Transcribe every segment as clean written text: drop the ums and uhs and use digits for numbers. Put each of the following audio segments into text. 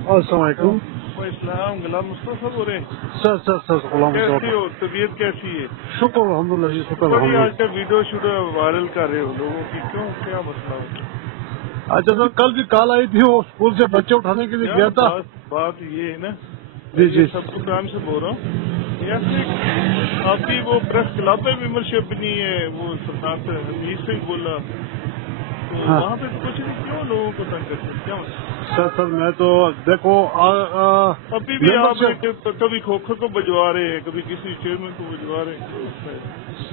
السلام علیکم. اسلام غلام مصطفیٰ بول رہے ہیں. سر غلام کیسی ہو؟ طبیعت کیسی ہے؟ شکر الحمد للہ جی. شکر بڑی الحمد آج کل ویڈیو وائرل کر رہے ہو لوگوں کی، کیوں؟ کیا مسئلہ ہے؟ اچھا سر، کل بھی کال آئی تھی، وہ اسکول سے بچے اٹھانے کے لیے گیا تھا. بات یہ ہے نا، جی سب کو ٹائم سے بول رہا ہوں یار، ابھی وہ پریس کلب میں ممبرشپ نہیں ہے، وہ سلطان سے حمید سے بولا تو وہاں پہ کچھ نہیں، کیوں لوگوں کو تنگ کرتے کیا مسئلہ؟ سر میں تو دیکھو ابھی بھی آپ کبھی کھوکھر کو بجوا رہے ہیں، کبھی کسی چیئرمین کو بجوا رہے ہیں.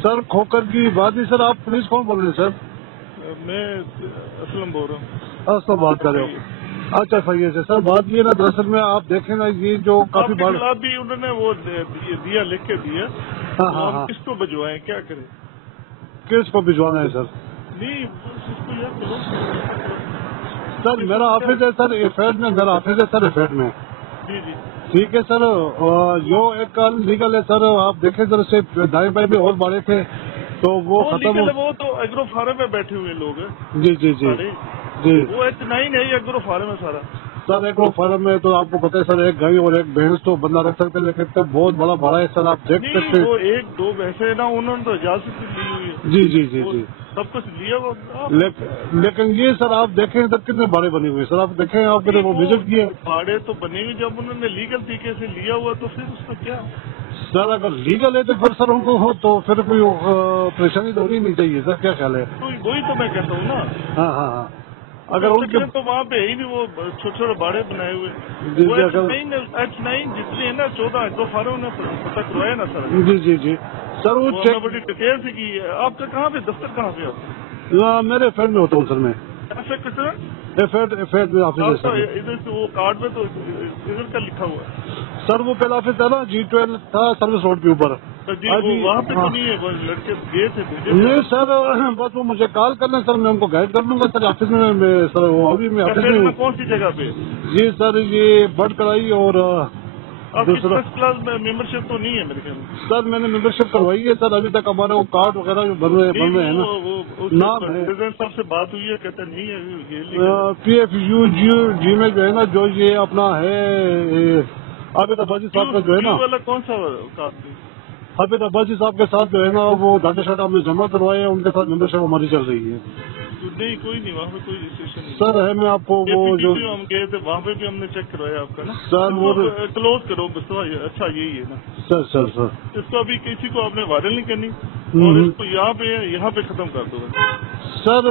سر کھوکر کی بات نہیں سر. آپ پولیس کون بول رہے ہیں سر؟ میں اسلم بول رہا ہوں. اسلم بات کر رہے ہو؟ اچھا صحیح ہے سر. بات یہ نا، دراصل میں آپ دیکھیں نا، یہ جو کافی آپ کے خلاف بھی انہوں نے وہ دیا، لکھ کے دیا. ہم کس کو بجوائیں، کیا کریں؟ کس کو بھجوانا ہے سر؟ نہیں اس کو یار کلوز سر میرا آفس ہے سر ایفیڈ میں. میرا آفس ہے سر ایفیڈ میں. جی جی ٹھیک ہے سر. جو ایک کال لیگل ہے سر، آپ دیکھیں سر، اس سے دائیں بھائی بھی اور بڑے تھے تو وہ ختم. وہ تو ایگرو فارم میں بیٹھے ہوئے لوگ ہیں. جی جی جی جی. وہ نہیں ایگرو فارم ہے سارا. سر ایگرو فارم میں تو آپ کو پتہ ہے سر، ایک گائے اور ایک بھینس تو بندہ رکھ سکتے، لیکن تو بہت بڑا بڑا ہے سر. آپ دیکھ سکتے ہیں وہ ایک دو بھینسیں نا، انہوں نے تو اجازت لی ہوئی ہے. جی جی جی جی سب کچھ لیا وہ. لیکن یہ سر آپ دیکھیں سر کتنے باڑے بنے ہوئے سر. آپ دیکھیں، آپ نے وہ وزٹ کیے باڑے تو بنے ہوئے، جب انہوں نے لیگل طریقے سے لیا ہوا تو پھر اس کا کیا سر؟ اگر لیگل ہے تو پھر سر ان کو ہو تو پھر کوئی پریشانی تو ہونی نہیں چاہیے سر. کیا خیال ہے؟ وہی تو میں کہتا ہوں نا. ہاں اگر ان کے تو وہاں پہ ہی نہیں، وہ چھوٹے چھوٹے باڑے بنائے ہوئے. H9 جتنے ہیں نا 14 ایگرو فارم نے پتہ کروایا نا سر. جی جی سر. وہ بڑی ڈیٹیل سے کی ہے. آپ کا کہاں پہ دفتر کہاں پہ آپ؟ میرے فیلڈ میں ہوتا ہوں سر. میں ایفیڈ میں آفس ہے سر. ادھر سے وہ کارڈ میں تو ادھر کا لکھا ہوا ہے سر. وہ پہلا آفس تھا نا G12 تھا سروس روڈ کے اوپر. جی وہاں پہ تو نہیں ہے، لڑکے گئے تھے. نہیں سر، بس وہ مجھے کال کرنا سر، میں ان کو گائیڈ کر دوں گا سر. آفس میں سر وہ ابھی میں آفس میں ہوں. کون سی جگہ پہ؟ جی سر، یہ بڑ کرائی اور دوسرا کلاس میں ممبرشپ تو نہیں ہے میرے خیال میں. سر میں نے ممبرشپ کروائی ہے سر. ابھی تک ہمارے وہ کارڈ وغیرہ جو بن رہے ہیں نا، پریزیڈنٹ صاحب سے بات ہوئی ہے، کہتے نہیں ہے. PFU جی میں جو ہے نا، جو یہ اپنا ہے عابد عباسی صاحب کا جو ہے نا، کون سا کارڈ؟ عابد عباسی صاحب کے ساتھ جو ہے نا، وہ ڈاٹا شاٹا ہم نے جمع کروائے ہیں. ان کے ساتھ ممبرشپ ہماری چل رہی ہے. نہیں کوئی نہیں، وہاں پہ کوئی رجسٹریشن نہیں سر ہے. میں آپ کو وہ جو ہم گئے تھے وہاں پہ بھی ہم نے چیک کروایا آپ کا نا سر. وہ کلوز کرو بس. اچھا یہی ہے نا سر. اس کو ابھی کسی کو آپ نے وائرل نہیں کرنی، اور اس کو یہاں پہ ختم کر دو سر.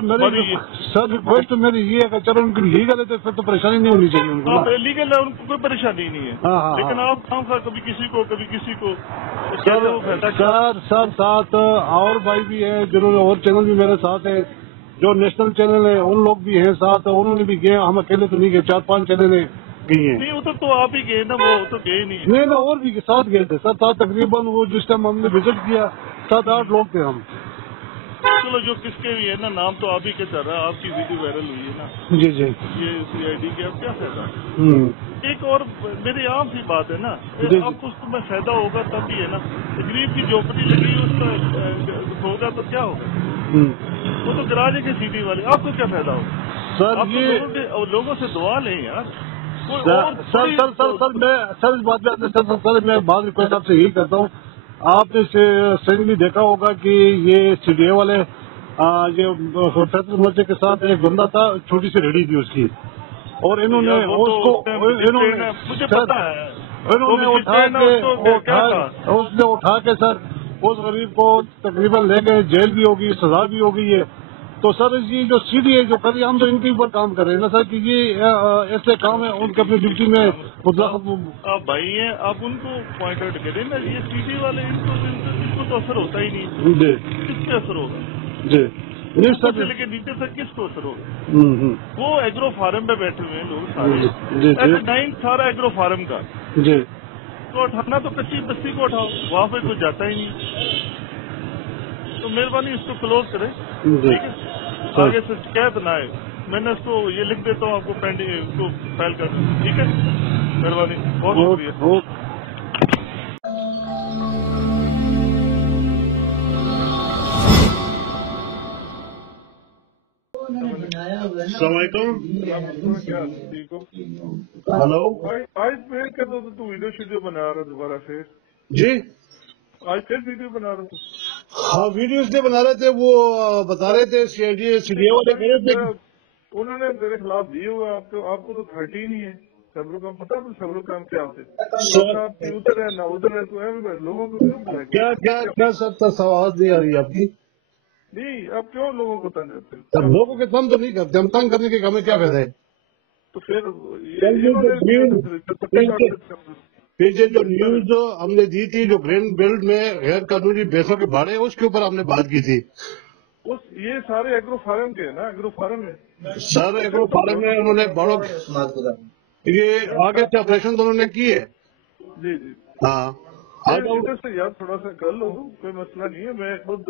سر ریکویسٹ تو میری یہ ہے کہ چلو ان کی لیگل ہے تو پھر تو پریشانی نہیں ہونی چاہیے ان کو. لیگل ہے، ان کو کوئی پریشانی نہیں ہے. لیکن آپ کام کر کبھی کسی کو سر ساتھ اور بھائی بھی ہیں جنہوں نے، اور چینل بھی میرے ساتھ ہیں جو نیشنل چینل ہیں، ان لوگ بھی ہیں ساتھ. انہوں نے بھی گئے، ہم اکیلے تو نہیں گئے. 4-5 چینلیں گئی ہیں. نہیں ادھر تو آپ ہی گئے نا، وہ تو گئے نہیں اور بھی ساتھ گئے تھے سر. تقریباً وہ جس ٹائم ہم نے وزٹ کیا 7-8 لوگ تھے ہم. چلو جو کس کے بھی ہے نا، نام تو آپ ہی کے چل رہا ہے. آپ کی ویڈیو وائرل ہوئی ہے نا. جی جی. یہ CID کے اب کیا فائدہ؟ ایک اور میری عام سی بات ہے نا، آپ کو اس میں فائدہ ہوگا تب بھی ہے نا. غریب کی جھوپڑی لگی اس کا ہوگا تو کیا ہوگا؟ وہ تو کرا دیں گے CD والے. آپ کو کیا فائدہ ہوگا؟ سر یہ لوگوں سے دعا لیں یار. سر اس بات میں بات ریکویسٹ آپ سے یہی کرتا ہوں. آپ نے سینڈلی دیکھا ہوگا کہ یہ CDA والے یہ فیصل مرچے کے ساتھ ایک بندہ تھا، چھوٹی سی ریڈی تھی اس کی، اور انہوں نے اٹھا کے سر اس غریب کو تقریباً لے گئے. جیل بھی ہوگی، سزا بھی ہو گئی ہے. تو سر یہ جو CDA جو کری، ہم تو ان کے اوپر کام کر رہے ہیں نا سر، کہ یہ ایسے کام ہے ان کے اپنی ڈیوٹی میں آپ بھائی ہیں، آپ ان کو پوائنٹ آؤٹ کریں نا. یہ CD والے ان کو تو اثر ہوتا ہی نہیں. جی کس پہ اثر ہوگا؟ جی نہیں سر. لے کے نیچے سے کس کو اثر ہوگا؟ وہ ایگرو فارم پہ بیٹھے ہوئے ہیں لوگ سارے. H9 سارا ایگرو فارم کا. جی تو اٹھانا تو کچی بستی کو اٹھاؤ، وہاں پہ کوئی جاتا ہی نہیں. تو مہربانی اس کو کلوز کریں. ٹھیک ہے، آگے سے شکایت نہ آئے. میں نے اس کو یہ لکھ دیتا ہوں آپ کو، پینڈنگ اس کو فائل کر دیں. ٹھیک ہے، مہربانی، بہت شکریہ. بنایا ہوا ہے نا السلام علیکم. کیا ٹھیک ہو؟ ہلو آج پھر کر دو تو ویڈیو شیڈیو بنا رہا دوبارہ سے. جی. آج پھر ویڈیو بنا رہا ہوں. ہاں ویڈیو اس لیے بنا رہے تھے, وہ بتا رہے تھے سی ڈی اے والے کہہ رہے تھے انہوں نے میرے خلاف دیے ہوئے. آپ کو تو 13 ہی ہے. صبر کام پتا تو صبر کام کیا ہوتے آپ کی ادھر ہے نہ ادھر ہے تو لوگوں کو کیوں بلائیں گے؟ کیا سب آواز نہیں آ رہی آپ کی. نہیں آپ کیوں لوگوں کو تنگ کرتے سب ہیں؟ لوگوں کے تنگ تو نہیں کرتے, ہم تنگ کرنے کے کام میں کیا فائدہ ہے. تو پھر پیچھے جو نیوز ہم نے دی تھی, جو گرین بیلٹ میں غیر قانونی بیسوں کے بھاڑے, اس کے اوپر ہم نے بات کی تھی. یہ سارے ایگرو فارم کے ہیں نا, ایگرو فارم ہے سر ایگرو فارم میں انہوں نے بڑوں یہ آگے سے آپریشن تو انہوں نے کی ہے. جی جی ہاں ادھر سے یار تھوڑا سا کر لو, کوئی مسئلہ نہیں ہے. میں خود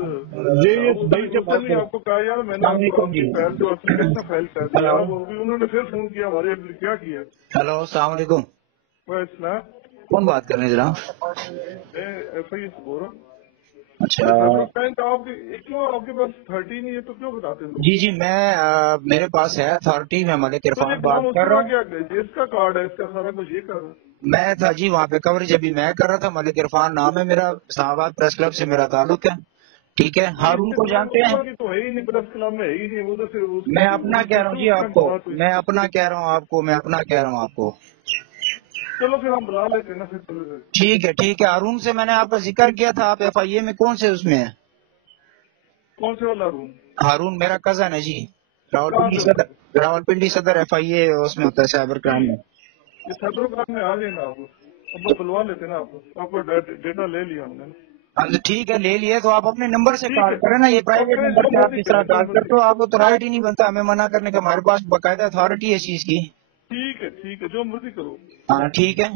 آپ کو کہا یار میں نے آپ کی فائل جو اپلیکیشن فائل کر دیا, وہ بھی انہوں نے پھر فون کیا ہمارے کیا کیا. ہلو السلام علیکم. اسلام کون بات کر رہے ہیں جناب؟ میں ایف آئی سے بول رہا ہوں. اچھا آپ کے پاس 13 نہیں ہے تو کیوں بتاتے ہیں؟ جی جی میں میرے پاس ہے اتھارٹی, میں ملک عرفان بات کر رہا ہوں. اس کا کارڈ ہے, اس کا سارا کچھ یہ کر رہا ہوں. میں تھا جی وہاں پہ کوریج ابھی میں کر رہا تھا. ملک عرفان نام ہے میرا, اسلام آباد پریس کلب سے میرا تعلق ہے. ٹھیک ہے, ہارون کو جانتے ہیں؟ تو ہے ہی نہیں پریس کلب میں, ہے ہی نہیں ادھر سے. میں اپنا کہہ رہا ہوں جی آپ کو, میں اپنا کہہ رہا ہوں آپ کو. چلو پھر ہم بلا لیتے ہیں نا پھر. ٹھیک ہے. ہارون سے میں نے آپ کا ذکر کیا تھا, آپ ایف آئی اے میں کون سے اس میں ہیں؟ کون سے والا روم؟ ہارون میرا کزن ہے جی, راولپنڈی صدر ایف آئی اے اس میں ہوتا ہے سائبر کرائم میں. یہ سائبر کرائم میں آ جائیں گا آپ کو, اب بلوا لیتے نا آپ کو ڈیٹا لے لیا ہم نے. ٹھیک ہے لے لیے, تو آپ اپنے نمبر سے کال کریں نا, یہ پرائیویٹ نمبر سے آپ جس طرح کال کرتے ہو آپ کو تو رائٹ ہی نہیں بنتا ہمیں منع کرنے کا. ہمارے پاس باقاعدہ اتھارٹی ہے اس چیز کی. ٹھیک ہے جو مرضی کرو. ہاں ٹھیک ہے.